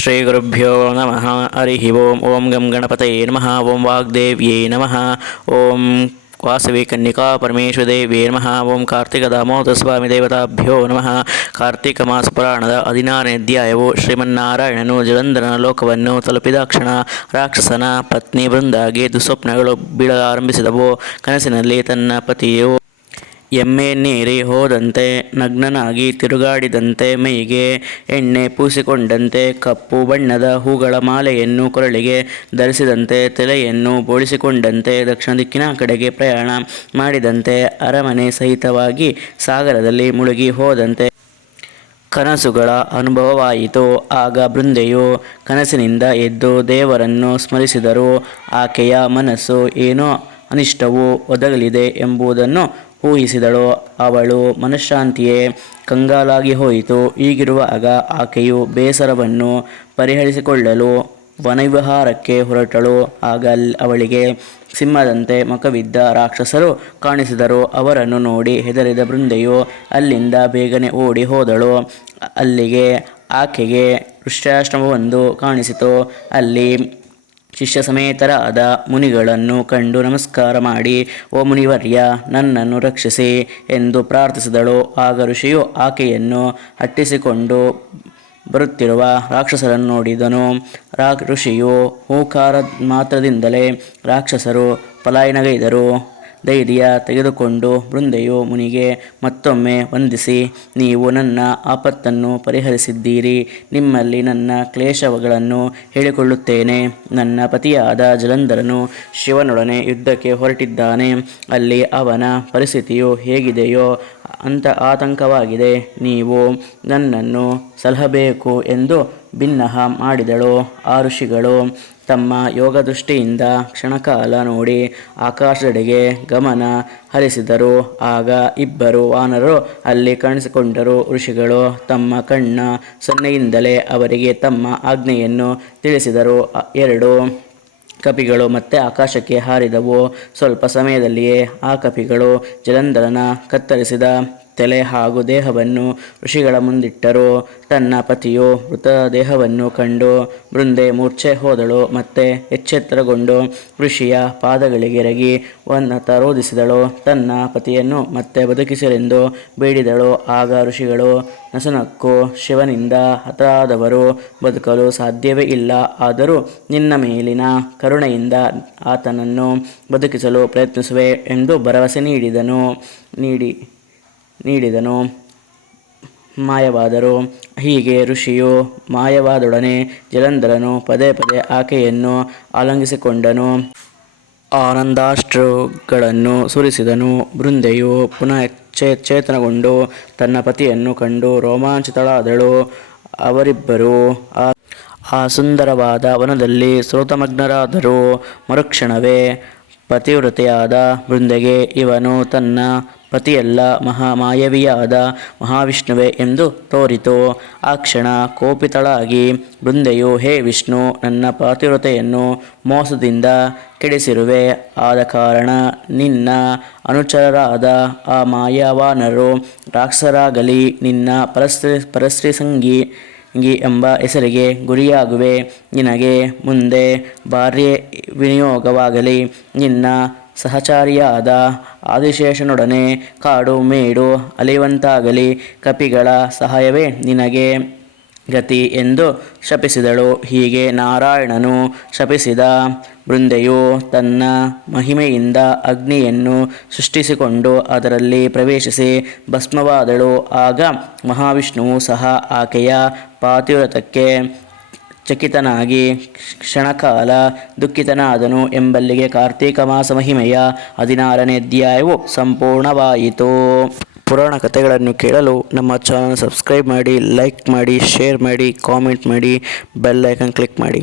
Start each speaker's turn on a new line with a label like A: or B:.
A: ಶ್ರೀ ಗುರುಭ್ಯೋ ನಮಃ, ಹರಿ ಓಂ ಓಂ ಗಂ ಗಣಪತಯೇ ನಮಃ, ಓಂ ವಾಗ್ದೇವ್ಯೇ ನಮಃ, ಓಂ ವಾಸವಿ ಕನ್ನಿಕಾ ಪರಮೇಶ್ವರದೇವ್ಯೇ ನಮಃ, ಓಂ ಕಾರ್ತಿಕ ದಾಮೋದರ ಸ್ವಾಮಿ ದೇವತಾಭ್ಯೋ ನಮಃ, ಕಾರ್ತಿಕ ಮಾಸ ಪುರಾಣದ ಹದಿನಾರನೇ ಅಧ್ಯಾಯವು ಶ್ರೀಮನ್ನಾರಾಯಣನು ಜಲಂಧರನ ಲೋಕವನ್ನು ತಲುಪಿದ ಕ್ಷಣ ರಾಕ್ಷಸನ ಪತ್ನಿ ಬೃಂದಾಗಿ ದುಸ್ವಪ್ನಗಳು ಬೀಳಲಾರಂಭಿಸಿದವು ಕನಸಿನಲ್ಲಿ ತನ್ನ ಪತಿಯು ಎಮ್ಮೆಯನ್ನೇರಿ ಹೋದಂತೆ, ನಗ್ನನಾಗಿ ತಿರುಗಾಡಿದಂತೆ ಮೈಗೆ ಎಣ್ಣೆ ಪೂಸಿಕೊಂಡಂತೆ, ಕಪ್ಪು ಬಣ್ಣದ ಹೂಗಳ ಮಾಲೆಯನ್ನು ಕೊರಳಿಗೆ ಧರಿಸಿದಂತೆ, ತಲೆಯನ್ನು ಬೋಳಿಸಿಕೊಂಡಂತೆ, ದಕ್ಷಿಣ ದಿಕ್ಕಿನ ಕಡೆಗೆ ಪ್ರಯಾಣ ಮಾಡಿದಂತೆ, ಅರಮನೆ ಸಹಿತವಾಗಿ ಸಾಗರದಲ್ಲಿ ಮುಳುಗಿ ಹೋದಂತೆ. ಕನಸುಗಳ ಅನುಭವವಾಯಿತು. ಆಗ ಬೃಂದೆಯು ಕನಸಿನಿಂದ ಎದ್ದು ದೇವರನ್ನು ಸ್ಮರಿಸಿದರು. ಆಕೆಯ ಮನಸ್ಸು ಏನೋ ಅನಿಷ್ಟವು ಒದಗಲಿದೆ ಎಂಬುದನ್ನು ಊಹಿಸಿದಳು ಅವಳು ಮನಃಶಾಂತಿಯೇ ಕಂಗಾಲಾಗಿ ಹೋಯಿತು. ಹೀಗಿರುವಾಗ ಆಕೆಯು ಬೇಸರವನ್ನು ಪರಿಹರಿಸಿಕೊಳ್ಳಲು ವನವಿಹಾರಕ್ಕೆ ಹೊರಟಳು. ಆಗ ಅವಳಿಗೆ ಸಿಂಹದಂತೆ ಮುಖವಿದ್ದ ರಾಕ್ಷಸರು ಕಾಣಿಸಿದರು. ಅವರನ್ನು ನೋಡಿ ಹೆದರಿದ ಬೃಂದೆಯು ಅಲ್ಲಿಂದ ಬೇಗನೆ ಓಡಿ ಹೋದಳು. ಅಲ್ಲಿಗೆ ಆಕೆಗೆ ಋಷ್ಯಾಶ್ರಮವೊಂದು ಕಾಣಿಸಿತು. ಅಲ್ಲಿ ಶಿಷ್ಯ ಸಮೇತರಾದ ಮುನಿಗಳನ್ನು ಕಂಡು ನಮಸ್ಕಾರ ಮಾಡಿ, ಓ ಮುನಿವರ್ಯ, ನನ್ನನ್ನು ರಕ್ಷಿಸಿ ಎಂದು ಪ್ರಾರ್ಥಿಸಿದಳು. ಆಗ ಋಷಿಯು ಆಕೆಯನ್ನು ಹಟ್ಟಿಸಿಕೊಂಡು ಬರುತ್ತಿರುವ ರಾಕ್ಷಸರನ್ನು ನೋಡಿದನು. ರಾ, ಋಷಿಯು ಹೂಕಾರ ಮಾತ್ರದಿಂದಲೇ ರಾಕ್ಷಸರು ಪಲಾಯನಗೈದರು. ಧೈರ್ಯ ತೆಗೆದುಕೊಂಡು ಬೃಂದೆಯು ಮುನಿಗೆ ಮತ್ತೊಮ್ಮೆ ವಂದಿಸಿ, ನೀವು ನನ್ನ ಆಪತ್ತನ್ನು ಪರಿಹರಿಸಿದ್ದೀರಿ, ನಿಮ್ಮಲ್ಲಿ ನನ್ನ ಕ್ಲೇಶಗಳನ್ನು ಹೇಳಿಕೊಳ್ಳುತ್ತೇನೆ. ನನ್ನ ಪತಿಯಾದ ಜಲಂಧರನು ಶಿವನೊಡನೆ ಯುದ್ಧಕ್ಕೆ ಹೊರಟಿದ್ದಾನೆ. ಅಲ್ಲಿ ಅವನ ಪರಿಸ್ಥಿತಿಯು ಹೇಗಿದೆಯೋ ಅಂತ ಆತಂಕವಾಗಿದೆ. ನೀವು ನನ್ನನ್ನು ಸಲಹಬೇಕು ಎಂದು ಭಿನ್ನಹ ಮಾಡಿದಳು. ಆ ಋಷಿಗಳು ತಮ್ಮ ಯೋಗ ದೃಷ್ಟಿಯಿಂದ ಕ್ಷಣಕಾಲ ನೋಡಿ ಆಕಾಶದೆಡೆಗೆ ಗಮನ ಹರಿಸಿದರು. ಆಗ ಇಬ್ಬರು ವಾನರು ಅಲ್ಲಿ ಕಾಣಿಸಿಕೊಂಡರು. ಋಷಿಗಳು ತಮ್ಮ ಕಣ್ಣ ಸೊನ್ನೆಯಿಂದಲೇ ಅವರಿಗೆ ತಮ್ಮ ಆಜ್ಞೆಯನ್ನು ತಿಳಿಸಿದರು. ಎರಡು ಕಪಿಗಳು ಮತ್ತೆ ಆಕಾಶಕ್ಕೆ ಹಾರಿದವು. ಸ್ವಲ್ಪ ಸಮಯದಲ್ಲಿಯೇ ಆ ಕಪಿಗಳು ಜಲಂಧರನ ಕತ್ತರಿಸಿದ ತಲೆ ಹಾಗೂ ದೇಹವನ್ನು ಋಷಿಗಳ ಮುಂದಿಟ್ಟರು. ತನ್ನ ಪತಿಯು ಮೃತ ದೇಹವನ್ನು ಕಂಡು ಬೃಂದೆ ಮೂರ್ಛೆ ಹೋದಳು ಮತ್ತೆ ಎಚ್ಚೆತ್ತರಗೊಂಡು ಋಷಿಯ ಪಾದಗಳಿಗೆರಗಿ ವನ್ನತ ರೋಧಿಸಿದಳು. ತನ್ನ ಪತಿಯನ್ನು ಮತ್ತೆ ಬದುಕಿಸಿರೆಂದು ಬೇಡಿದಳು. ಆಗ ಋಷಿಗಳು, ನಸುನಕ್ಕು ಶಿವನಿಂದ ಹತರಾದವರು ಬದುಕಲು ಸಾಧ್ಯವೇ ಇಲ್ಲ. ಆದರೂ ನಿನ್ನ ಮೇಲಿನ ಕರುಣೆಯಿಂದ ಆತನನ್ನು ಬದುಕಿಸಲು ಪ್ರಯತ್ನಿಸುವೆ ಎಂದು ಭರವಸೆ ನೀಡಿದನು. ನೀಡಿ ನೀಡಿದನು. ಮಾಯವಾದರು ಹೀಗೆ ಋಷಿಯು ಮಾಯವಾದೊಡನೆ ಜಲಂಧರನು ಪದೇ ಪದೇ ಆಕೆಯನ್ನು ಆಲಂಗಿಸಿಕೊಂಡನು. ಆನಂದಾಷ್ಟ್ರಗಳನ್ನು ಸುರಿಸಿದನು. ಬೃಂದೆಯು ಪುನಃ ಚೇ ಚೇತನಗೊಂಡು ತನ್ನ ಪತಿಯನ್ನು ಕಂಡು ರೋಮಾಂಚಿತಳಾದಳು. ಅವರಿಬ್ಬರು ಆ ಸುಂದರವಾದ ವನದಲ್ಲಿ ಸ್ರೋತಮಗ್ನರಾದರು ಮರುಕ್ಷಣವೇ ಪತಿವ್ರತೆಯಾದ ವೃಂದೆಗೆ ಇವನು ತನ್ನ ಪತಿಯಲ್ಲ ಮಹಾಮಾಯವಿಯಾದ ಮಹಾವಿಷ್ಣುವೆ ಎಂದು ತೋರಿತು. ಆ ಕ್ಷಣ ಕೋಪಿತಳಾಗಿ ಬೃಂದೆಯು ಹೇ ವಿಷ್ಣು, ನನ್ನ ಪಾತಿವ್ರತೆಯನ್ನು ಮೋಸದಿಂದ ಕೆಡಿಸಿರುವೆ. ಆದ ಕಾರಣ ನಿನ್ನ ಅನುಚರರಾದ ಆ ಮಾಯಾವಾನರು ರಾಕ್ಷಸರಾಗಲಿ, ನಿನ್ನ ಪರಸ್ತ್ರೀ ಪರಸ್ತ್ರೀ ಸಂಗಿ ಗಿ ಎಂಬ ಹೆಸರಿಗೆ ಗುರಿಯಾಗುವೆ. ನಿನಗೆ ಮುಂದೆ ಭಾರ್ಯ ವಿನಿಯೋಗವಾಗಲಿ. ನಿನ್ನ ಸಹಚಾರಿಯಾದ ಆದಿಶೇಷನೊಡನೆ ಕಾಡು ಮೇಡು ಅಲೆಯುವಂತಾಗಲಿ. ಕಪಿಗಳ ಸಹಾಯವೇ ನಿನಗೆ. ಗತಿ ಎಂದು ಶಪಿಸಿದಳು. ಹೀಗೆ ನಾರಾಯಣನು ಶಪಿಸಿದ ಬೃಂದೆಯು ತನ್ನ ಮಹಿಮೆಯಿಂದ ಅಗ್ನಿಯನ್ನು ಸೃಷ್ಟಿಸಿಕೊಂಡು ಅದರಲ್ಲಿ ಪ್ರವೇಶಿಸಿ ಭಸ್ಮವಾದಳು. ಆಗ ಮಹಾವಿಷ್ಣುವು ಸಹ ಆಕೆಯ ಪಾತಿವ್ರತಕ್ಕೆ ಚಕಿತನಾಗಿ ಕ್ಷಣಕಾಲ ದುಃಖಿತನಾದನು ಎಂಬಲ್ಲಿಗೆ ಕಾರ್ತೀಕ ಮಾಸ ಮಹಿಮೆಯ ಹದಿನಾರನೇ ಅಧ್ಯಾಯವು ಸಂಪೂರ್ಣವಾಯಿತು. ಪುರಾಣ ಕಥೆಗಳನ್ನು ಕೇಳಲು ನಮ್ಮ ಚಾನಲ್ ಸಬ್ಸ್ಕ್ರೈಬ್ ಮಾಡಿ, ಲೈಕ್ ಮಾಡಿ, ಶೇರ್ ಮಾಡಿ, ಕಾಮೆಂಟ್ ಮಾಡಿ, ಬೆಲ್ ಐಕನ್ ಕ್ಲಿಕ್ ಮಾಡಿ.